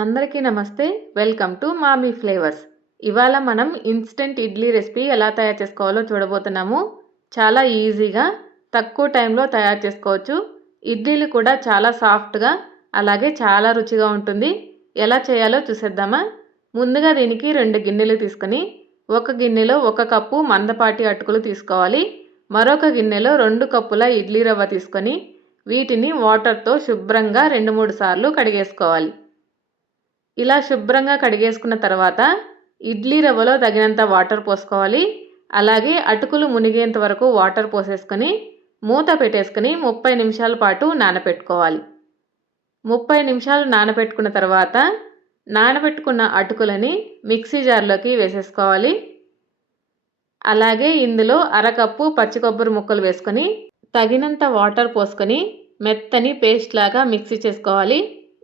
అందరికీ నమస్తే. Welcome to mummy flavours. ఇవాళ మనం ఇన్స్టెంట్ ఇడ్లీ రెసిపీ ఎలా తయారు చేసుకోవాలో చూడబోతున్నాము. చాలా ఈజీగా తక్కువ టైంలో తయారు చేసుకోవచ్చు. ఇడ్లీలు కూడా చాలా సాఫ్ట్గా అలాగే చాలా రుచిగా ఉంటుంది. ఎలా చేయాలో చూసేద్దామా? ముందుగా దీనికి 2 గిన్నెలు తీసుకొని ఒక గిన్నెలో 1 కప్పు మందపాటి అటుకులు తీసుకోవాలి. మరొక గిన్నెలో 2 కప్పుల ఇడ్లీ రవ్వ తీసుకొని వీటిని వాటర్తో శుభ్రంగా 2-3 సార్లు కడిగేసుకోవాలి. ఇలా శుభ్రంగా కడిగేసుకున్న తర్వాత ఇడ్లీ రవ్వలో తగినంత వాటర్ పోసుకోవాలి. అలాగే అటుకులు మునిగేంత వరకు వాటర్ పోసేసుకొని మూత పెట్టేసుకొని 30 నిమిషాల పాటు నానబెట్టుకోవాలి. 30 నిమిషాలు నానబెట్టుకున్న తర్వాత నానబెట్టుకున్న అటుకులని మిక్సీ జార్లోకి వేసేసుకోవాలి. అలాగే ఇందులో 1/2 కప్పు పచ్చి కొబ్బరి ముక్కలు వేసుకొని తగినంత వాటర్ పోసుకొని మెత్తని పేస్ట్ లాగా మిక్సీ చేసుకోవాలి.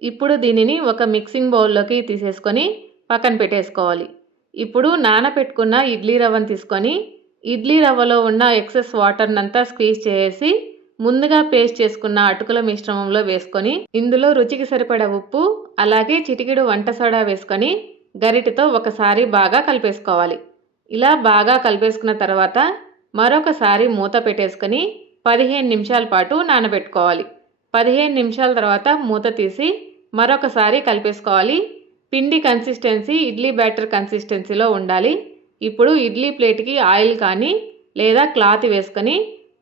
ఇప్పుడు దీనిని ఒక మిక్సింగ్ బౌల్లోకి తీసేసుకొని పక్కన పెట్టేసుకోవాలి. ఇప్పుడు నానబెట్టుకున్న ఇడ్లీ రవ్వను తీసుకొని ఇడ్లీ రవ్వలో ఉన్న ఎక్సెస్ వాటర్నంతా స్క్వీజ్ చేసి ముందుగా పేస్ట్ చేసుకున్న అటుకుల మిశ్రమంలో వేసుకొని ఇందులో రుచికి సరిపడా ఉప్పు అలాగే చిటికెడు వంట సోడా వేసుకొని గరిటెతో ఒకసారి బాగా కలిపేసుకోవాలి. ఇలా బాగా కలిపేసుకున్న తర్వాత మరొకసారి మూత పెట్టేసుకొని 15 నిమిషాల పాటు నానబెట్టుకోవాలి. 15 నిమిషాల తర్వాత మూత తీసి మరొకసారి కలిపేసుకోవాలి. పిండి కన్సిస్టెన్సీ ఇడ్లీ బ్యాటర్ కన్సిస్టెన్సీలో ఉండాలి. ఇప్పుడు ఇడ్లీ ప్లేట్కి ఆయిల్ కానీ లేదా క్లాత్ వేసుకొని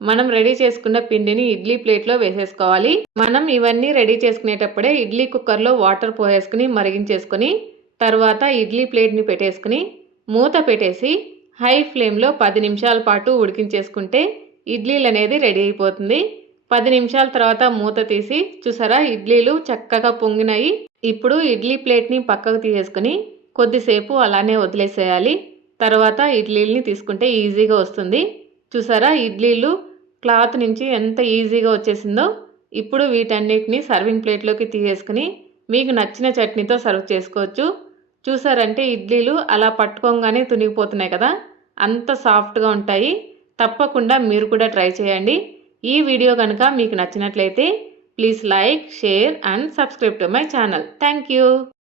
మనం రెడీ చేసుకున్న పిండిని ఇడ్లీ ప్లేట్లో వేసేసుకోవాలి. మనం ఇవన్నీ రెడీ చేసుకునేటప్పుడే ఇడ్లీ కుక్కర్లో వాటర్ పోసేసుకుని మరిగించేసుకొని తర్వాత ఇడ్లీ ప్లేట్ని పెట్టేసుకుని మూత పెట్టేసి హై ఫ్లేమ్లో 10 నిమిషాల పాటు ఉడికించేసుకుంటే ఇడ్లీలు అనేది రెడీ అయిపోతుంది. 10 నిమిషాల తర్వాత మూత తీసి చూసారా ఇడ్లీలు చక్కగా పొంగినాయి. ఇప్పుడు ఇడ్లీ ప్లేట్ని పక్కకు తీసేసుకొని కొద్దిసేపు అలానే వదిలేసేయాలి. తర్వాత ఇడ్లీలని తీసుకుంటే ఈజీగా వస్తుంది. చూసారా ఇడ్లీలు క్లాత్ నుంచి ఎంత ఈజీగా వచ్చేసిందో. ఇప్పుడు వీటన్నిటిని సర్వింగ్ ప్లేట్లోకి తీసేసుకుని మీకు నచ్చిన చట్నీతో సర్వ్ చేసుకోవచ్చు. చూసారంటే ఇడ్లీలు అలా పట్టుకోగానే తునిగిపోతున్నాయి కదా, అంత సాఫ్ట్గా ఉంటాయి. తప్పకుండా మీరు కూడా ట్రై చేయండి. ఈ వీడియో కనుక మీకు నచ్చినట్లయితే please like, share and subscribe to my channel. Thank you.